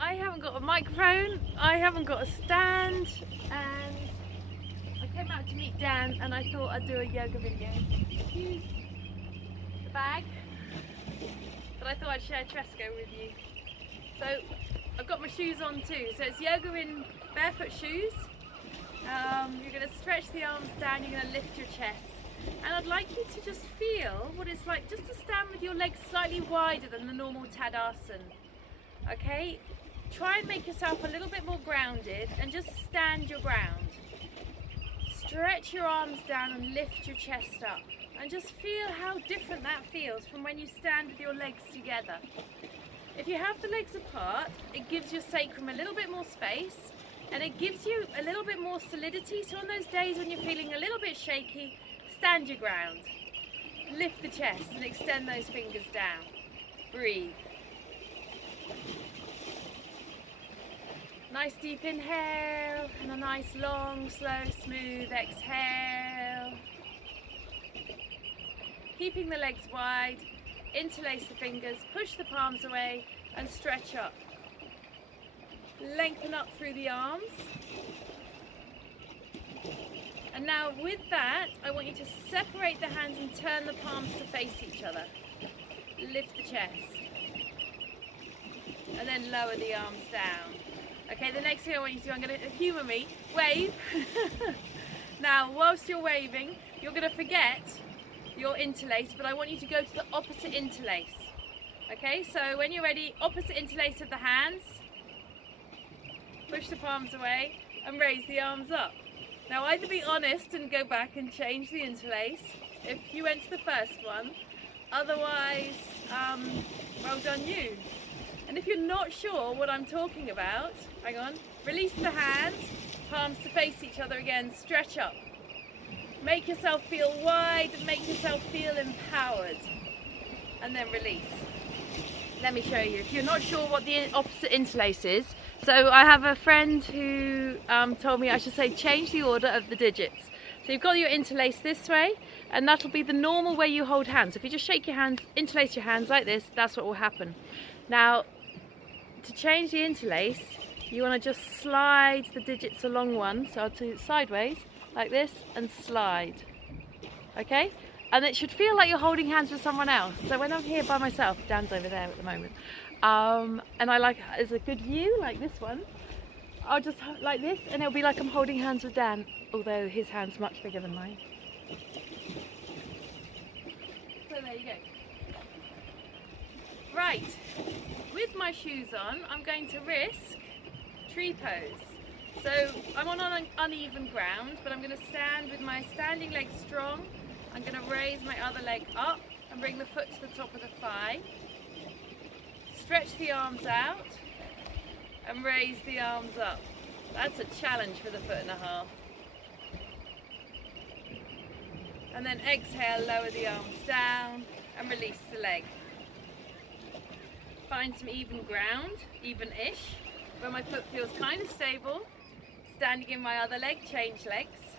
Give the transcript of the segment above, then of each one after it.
I haven't got a microphone, I haven't got a stand, and I came out to meet Dan and I thought I'd do a yoga video. Use the bag, but I thought I'd share Tresco with you. So I've got my shoes on too, so it's yoga in barefoot shoes. You're going to stretch the arms down, you're going to lift your chest. And I'd like you to just feel what it's like just to stand with your legs slightly wider than the normal Tadasana. Okay? Try and make yourself a little bit more grounded and just stand your ground. Stretch your arms down and lift your chest up. And just feel how different that feels from when you stand with your legs together. If you have the legs apart, it gives your sacrum a little bit more space and it gives you a little bit more solidity. So on those days when you're feeling a little bit shaky, stand your ground, lift the chest and extend those fingers down. Breathe. Nice deep inhale and a nice long, slow, smooth exhale. Keeping the legs wide, interlace the fingers, push the palms away and stretch up. Lengthen up through the arms. And now with that, I want you to separate the hands and turn the palms to face each other. Lift the chest. And then lower the arms down. Okay, the next thing I want you to do, I'm going to humour me, wave. Now, whilst you're waving, you're going to forget your interlace, but I want you to go to the opposite interlace. Okay, so when you're ready, opposite interlace of the hands. Push the palms away and raise the arms up. Now either be honest and go back and change the interlace if you went to the first one, otherwise well done you. And if you're not sure what I'm talking about, hang on, release the hands, palms to face each other again, stretch up. Make yourself feel wide, make yourself feel empowered, and then release. Let me show you, if you're not sure what the opposite interlace is. So I have a friend who told me I should say change the order of the digits. So you've got your interlace this way, and that'll be the normal way you hold hands. If you just shake your hands, interlace your hands like this, that's what will happen. Now, to change the interlace, you want to just slide the digits along one, so I'll do it sideways, like this, and slide. Okay? And it should feel like you're holding hands with someone else. So when I'm here by myself, Dan's over there at the moment, and I like, there's a good view like this one, I'll just like this and it'll be like I'm holding hands with Dan, although his hand's much bigger than mine. So there you go. Right, with my shoes on, I'm going to risk tree pose. So I'm on uneven ground, but I'm going to stand with my standing leg strong. I'm going to raise my other leg up and bring the foot to the top of the thigh. Stretch the arms out and raise the arms up. That's a challenge for the foot and a half. And then exhale, lower the arms down and release the leg. Find some even ground, even-ish, where my foot feels kind of stable. Standing in my other leg, change legs.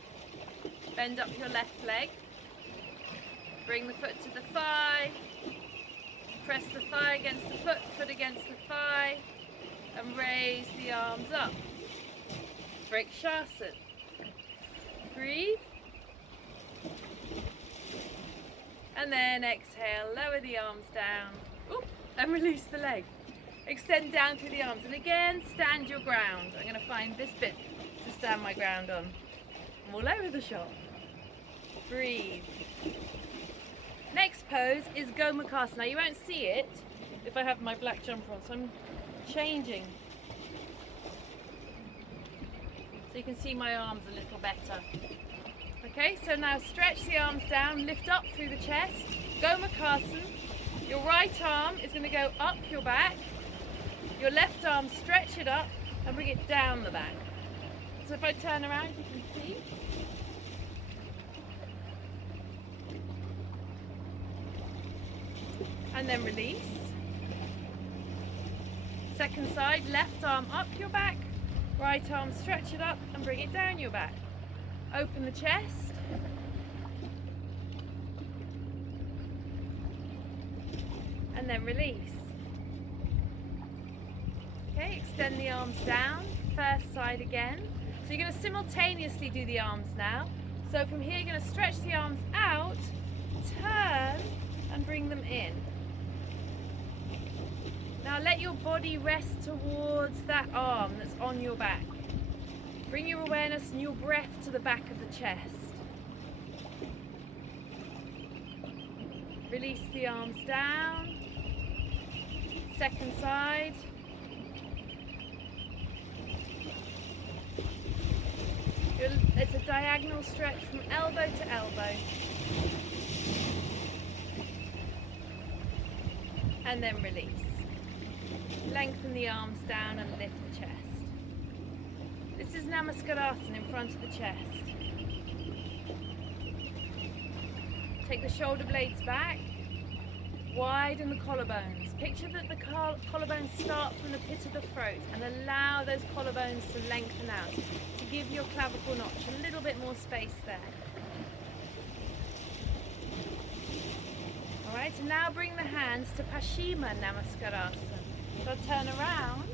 Bend up your left leg. Bring the foot to the thigh. Press the thigh against the foot, foot against the thigh, and raise the arms up. Vrikshasana. Breathe. And then exhale, lower the arms down. Oop, and release the leg. Extend down through the arms. And again, stand your ground. I'm going to find this bit to stand my ground on. I'm all over the shop. Breathe. Next pose is Gomukhasana. Now you won't see it if I have my black jumper on, so I'm changing. So you can see my arms a little better. Okay, so now stretch the arms down, lift up through the chest. Gomukhasana. Your right arm is going to go up your back. Your left arm, stretch it up and bring it down the back. So if I turn around, you can see. And then release. Second side, left arm up your back, right arm stretch it up and bring it down your back. Open the chest. And then release. Okay, extend the arms down, first side again. So you're going to simultaneously do the arms now. So from here you're going to stretch the arms out, turn and bring them in. Now let your body rest towards that arm that's on your back. Bring your awareness and your breath to the back of the chest. Release the arms down. Second side. It's a diagonal stretch from elbow to elbow. And then release. Lengthen the arms down and lift the chest. This is Namaskarasana in front of the chest. Take the shoulder blades back. Widen the collarbones. Picture that the collarbones start from the pit of the throat and allow those collarbones to lengthen out to give your clavicle notch a little bit more space there. Alright, and now bring the hands to Paschima Namaskarasana. So turn around.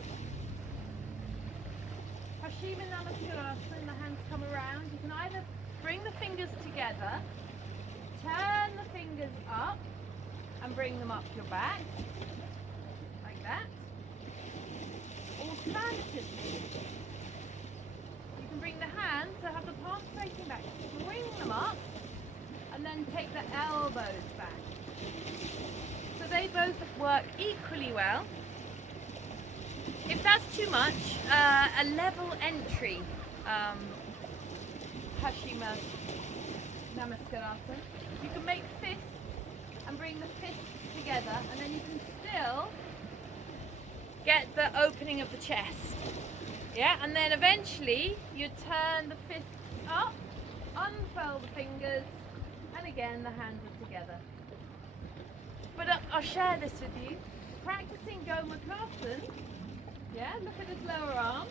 Paschima Namaskarasana, the hands come around. You can either bring the fingers together, turn the fingers up, and bring them up your back, like that. Alternatively, you can bring the hands, so have the palms facing back, bring them up, and then take the elbows back. So they both work equally well. If that's too much, a level entry Paschima Namaskarasana, you can make fists and bring the fists together, and then you can still get the opening of the chest. Yeah, and then eventually you turn the fists up, unfurl the fingers, and again the hands are together. But I'll share this with you. Practicing Gomukhasana, yeah, look at this lower arm.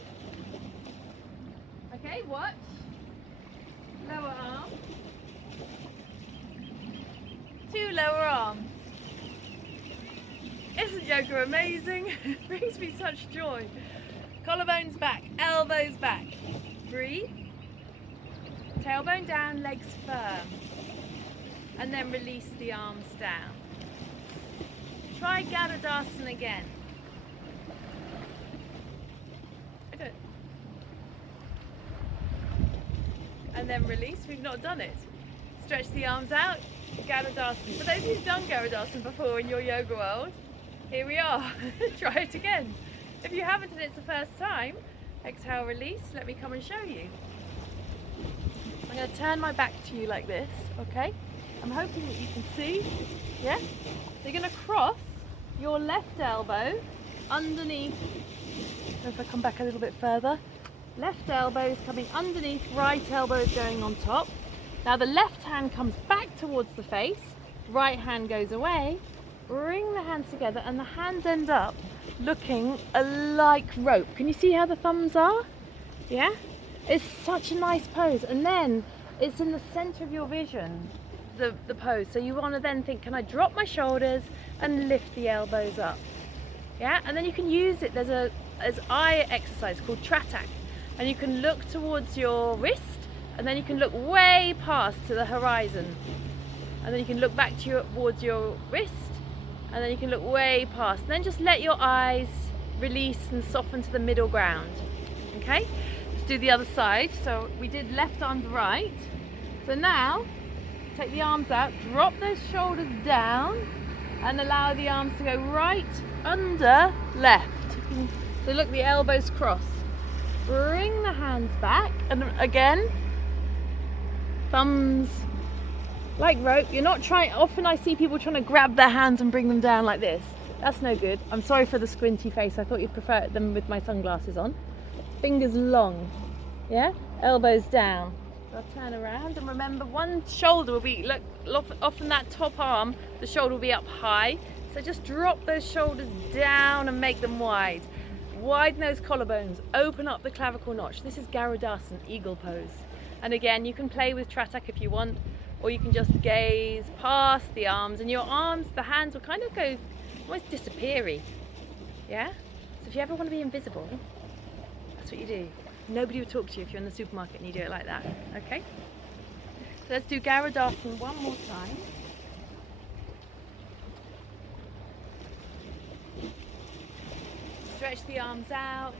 Okay, watch. Lower arm. Two lower arms. Isn't yoga amazing? It brings me such joy. Collarbones back, elbows back. Breathe. Tailbone down, legs firm. And then release the arms down. Try Garudasana again. And then release. We've not done it. Stretch the arms out. Garudasana. For those who've done Garudasana before in your yoga world, here we are. Try it again. If you haven't and it's the first time, exhale, release. Let me come and show you. I'm going to turn my back to you like this, okay? I'm hoping that you can see. Yeah? So you're going to cross your left elbow underneath. If I come back a little bit further. Left elbow is coming underneath, right elbow is going on top. Now the left hand comes back towards the face, right hand goes away. Bring the hands together and the hands end up looking like rope. Can you see how the thumbs are? Yeah? It's such a nice pose, and then it's in the center of your vision, the pose. So you want to then think, can I drop my shoulders and lift the elbows up? Yeah? And then you can use it, there's an eye exercise called Tratak. And you can look towards your wrist, and then you can look way past to the horizon. And then you can look back towards your wrist, and then you can look way past. And then just let your eyes release and soften to the middle ground. Okay? Let's do the other side. So we did left arm to right. So now, take the arms out, drop those shoulders down, and allow the arms to go right under left. So look, the elbows cross. Bring the hands back, and again, thumbs like rope. You're not trying, often I see people trying to grab their hands and bring them down like this. That's no good. I'm sorry for the squinty face. I thought you'd prefer them with my sunglasses on. Fingers long, yeah? Elbows down. So I'll turn around, and remember one shoulder will be, look, often that top arm, the shoulder will be up high. So just drop those shoulders down and make them wide. Widen those collarbones, open up the clavicle notch. This is Garudasana, eagle pose. And again, you can play with Tratak if you want, or you can just gaze past the arms, and your arms, the hands will kind of go almost disappear-y. Yeah? So if you ever want to be invisible, that's what you do. Nobody will talk to you if you're in the supermarket and you do it like that, okay? So let's do Garudasana one more time. Stretch the arms out,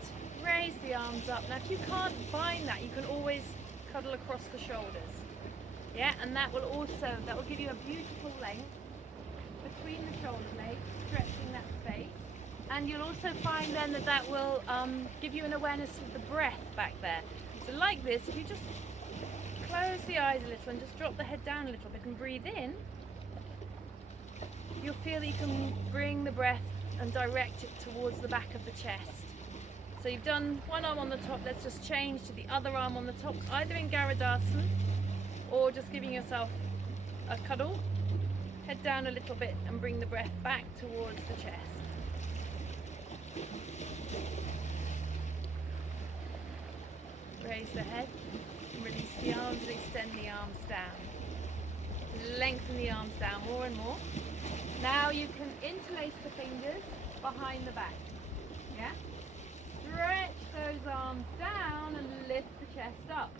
raise the arms up. Now if you can't find that, you can always cuddle across the shoulders. Yeah, and that will give you a beautiful length between the shoulder blades, stretching that space. And you'll also find then that will give you an awareness of the breath back there. So like this, if you just close the eyes a little and just drop the head down a little bit and breathe in, you'll feel that you can bring the breath and direct it towards the back of the chest. So you've done one arm on the top, let's just change to the other arm on the top, either in Garudasana or just giving yourself a cuddle. Head down a little bit and bring the breath back towards the chest. Raise the head, release the arms and extend the arms down. Lengthen the arms down more and more. Now you can interlace the fingers behind the back. Yeah? Stretch those arms down and lift the chest up.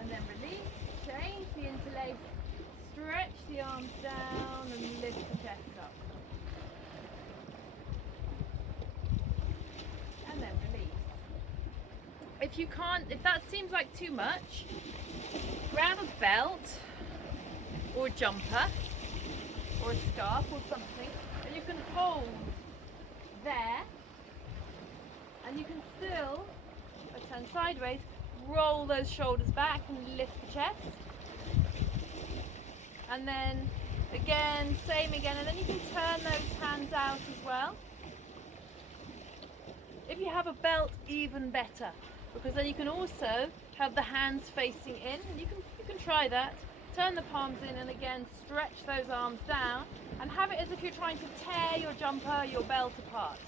And then release, change the interlace, stretch the arms down and lift the chest up. And then release. If that seems like too much, grab a belt or a jumper or a scarf or something, and you can hold there, and you can still, if I turn sideways, roll those shoulders back and lift the chest. And then again, same again, and then you can turn those hands out as well. If you have a belt, even better, because then you can also have the hands facing in, and you can try that. Turn the palms in and again stretch those arms down and have it as if you're trying to tear your jumper, your belt apart.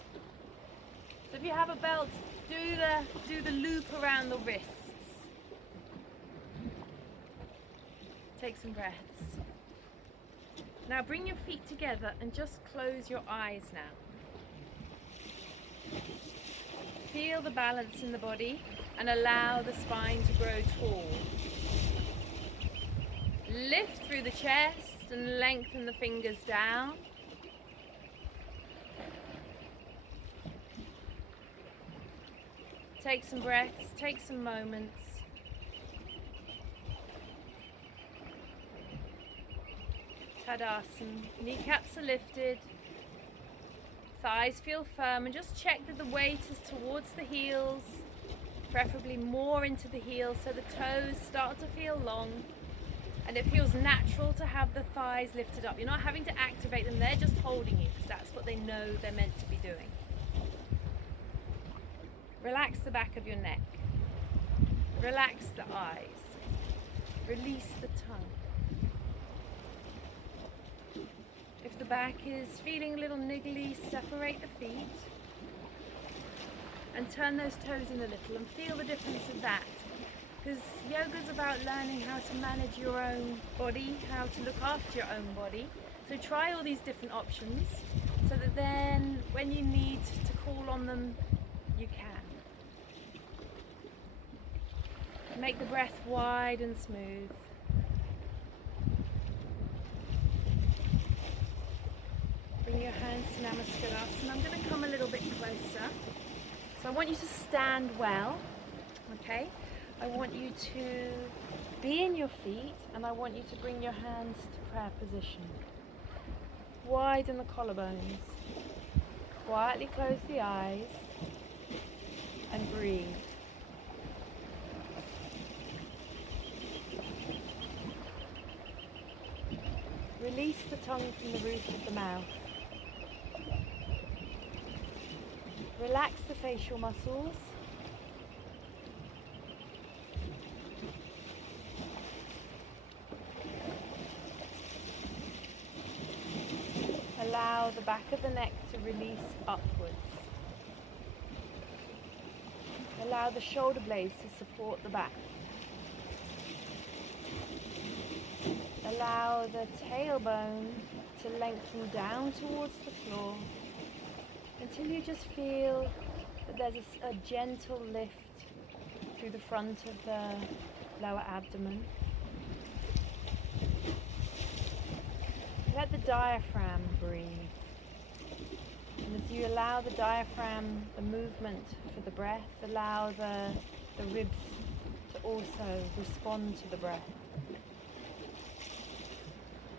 So if you have a belt, do the loop around the wrists. Take some breaths. Now bring your feet together and just close your eyes now. Feel the balance in the body and allow the spine to grow tall. Lift through the chest and lengthen the fingers down. Take some breaths, take some moments. Tadasana. Kneecaps are lifted. Thighs feel firm, and just check that the weight is towards the heels, preferably more into the heels so the toes start to feel long. And it feels natural to have the thighs lifted up. You're not having to activate them, they're just holding you because that's what they know they're meant to be doing. Relax the back of your neck. Relax the eyes. Release the tongue. If the back is feeling a little niggly, separate the feet and turn those toes in a little and feel the difference of that. Because yoga is about learning how to manage your own body, how to look after your own body. So try all these different options so that then when you need to call on them, you can. Make the breath wide and smooth. Bring your hands to Namaskaras, and I'm going to come a little bit closer. So I want you to stand well, okay? I want you to be in your feet, and I want you to bring your hands to prayer position. Widen the collarbones. Quietly close the eyes and breathe. Release the tongue from the roof of the mouth. Relax the facial muscles. Allow the back of the neck to release upwards. Allow the shoulder blades to support the back. Allow the tailbone to lengthen down towards the floor. until you just feel that there's a gentle lift through the front of the lower abdomen. Let the diaphragm breathe. And as you allow the diaphragm, the movement for the breath, allow the ribs to also respond to the breath.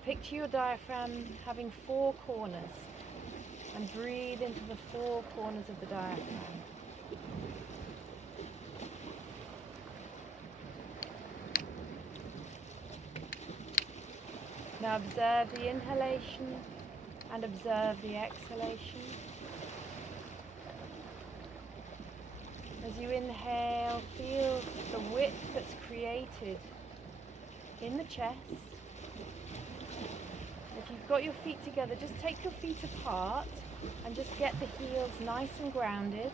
Picture your diaphragm having 4 corners and breathe into the 4 corners of the diaphragm. Now observe the inhalation and observe the exhalation. As you inhale, feel the width that's created in the chest. If you've got your feet together, just take your feet apart and just get the heels nice and grounded.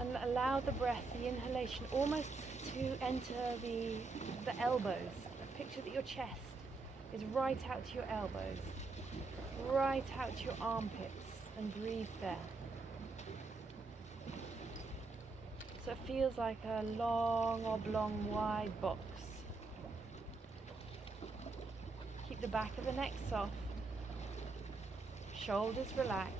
And allow the breath, the inhalation, almost to enter the elbows. Picture that your chest is right out to your elbows, right out to your armpits, and breathe there. So it feels like a long, oblong, wide box. Keep the back of the neck soft, shoulders relax,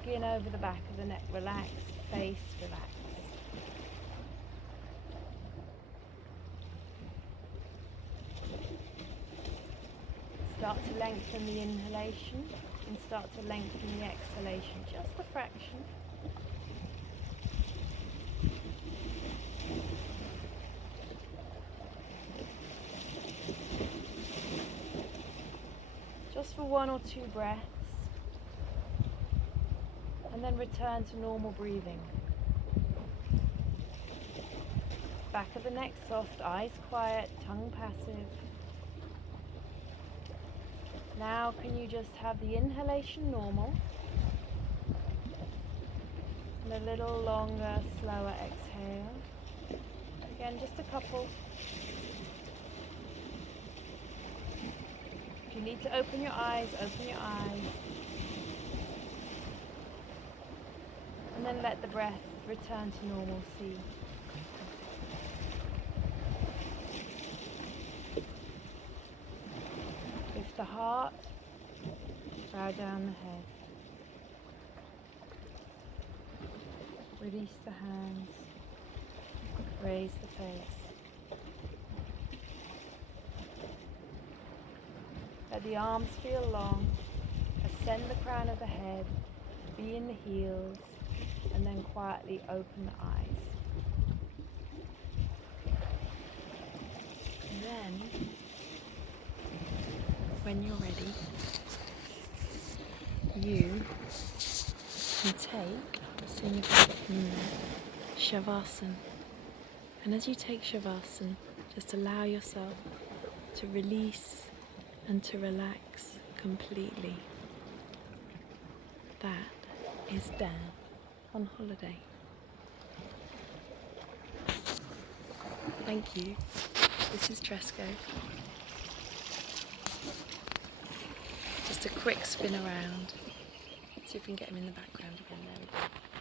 skin over the back of the neck relax, face relax. Start to lengthen the inhalation and start to lengthen the exhalation, just a fraction. Just for 1 or 2 breaths, and then return to normal breathing. Back of the neck soft, eyes quiet, tongue passive. Now can you just have the inhalation normal and a little longer, slower exhale. Again, just a couple. If you need to open your eyes, open your eyes. And then let the breath return to normalcy. Lift the heart, bow down the head. Release the hands, raise the face. Let the arms feel long, ascend the crown of the head, be in the heels, and then quietly open the eyes. And then, when you're ready, you can take, seeing if you can, Shavasana. And as you take Shavasana, just allow yourself to release and to relax completely. That is Dan on holiday. Thank you. This is Tresco. Just a quick spin around. See if we can get him in the background again. There we go.